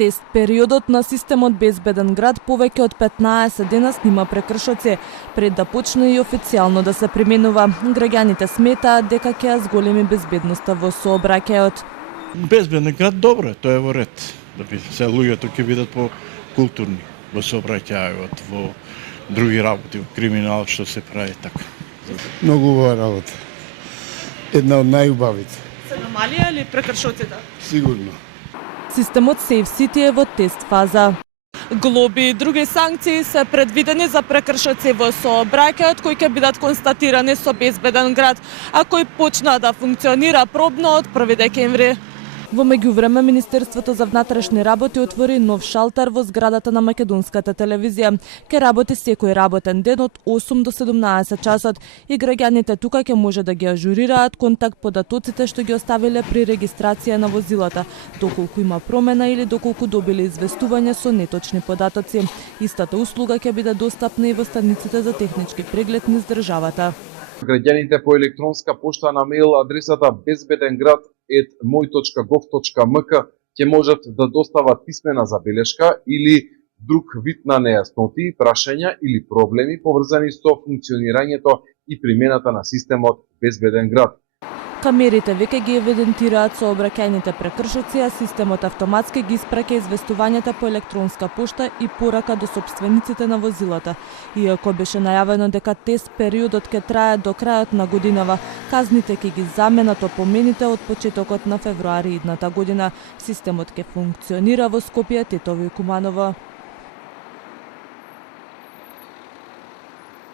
тест периодот на системот Безбеден град повеќе од 15 дена снима прекршоци пред да почне и официјално да се применува. Граѓаните сметаат дека ќе ја зголеми безбедноста во сообраќајот. Безбеден град добро е, тоа е во ред. Да би се луѓето ќе бидат по-културни во сообраќајот, во други работи, во криминал што се прави така. Многу убава работа. Една од најубавите. Се намалија ли прекршоците? Сигурно. Системот Safe City е во тест фаза. Глоби и други санкции се предвидени за прекршоци во сообраќајот кои ќе бидат констатирани со Безбеден град, а кои почна да функционира пробно од 1 декември. Во меѓувреме, Министерството за внатрешни работи отвори нов шалтер во зградата на Македонската телевизија. Ке работи секој работен ден од 8 до 17 часот и граѓаните тука ќе може да ги ажурираат контакт податоците што ги оставиле при регистрација на возилата, доколку има промена или доколку добиле известување со неточни податоци. Истата услуга ќе биде достапна и во станиците за технички преглед низ државата. Граѓаните по електронска пошта на мејл адресата bezbedengrad@moj.gov.mk ќе можат да достават писмена забелешка или друг вид на нејасноти, прашања или проблеми поврзани со функционирањето и примената на системот Безбеден град. Камерите веќе ги евидентираат сообраќајните прекршоци, а системот автоматски ги испраќа известувањата по електронска пошта и порака до сопствениците на возилата. Иако беше најавено дека тест периодот ќе трае до крајот на годинава, казните ќе ги заменат опомените од почетокот на февруари идната година. Системот ќе функционира во Скопје, Тетово и Куманово.